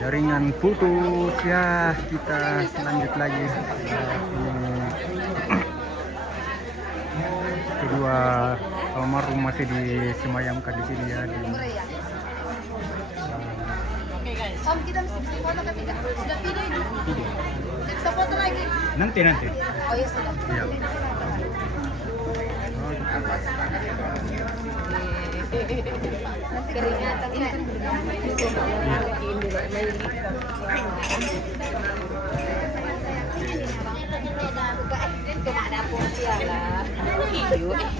Jaringan putus ya, kita lanjut lagi. Ini kedua almarhum masih disemayamkan di sini ya. Om, kita mesti bisa foto kan tidak? Sudah video ini? Video. Bisa foto lagi? Nanti. Oh ya sudah. Iya. Nanti keringatan kan? Cuma ada porsi lah. Halo guys.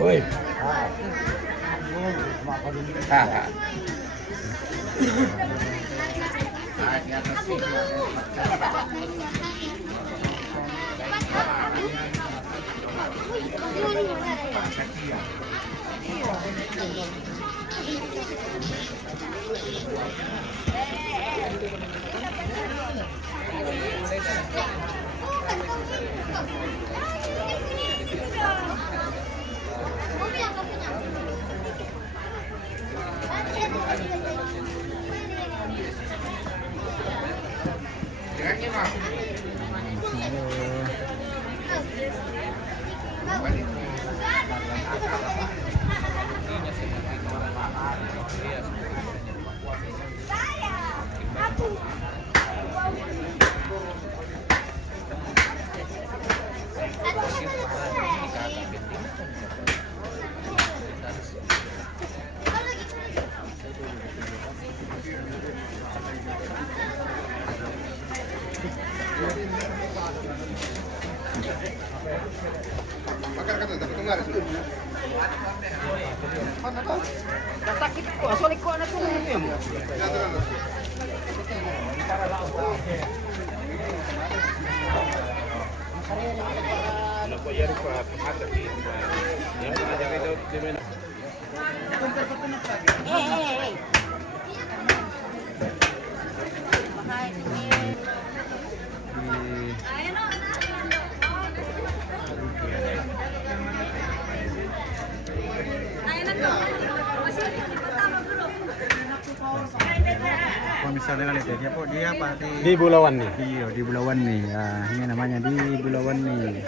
Woi. Sakit kok, soalnya kok anak tuh ya. Kalau misalnya kalian lihat dia apa Di Bulawan nih. Iya, di Bulawan nih. Nah, ini namanya di Bulawan nih.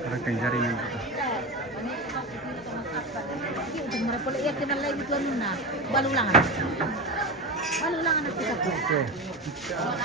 Parang kang jaringan ito. Pala iya kinalay gitu na. Balulangan. Balulangan ako sa ko. Okay.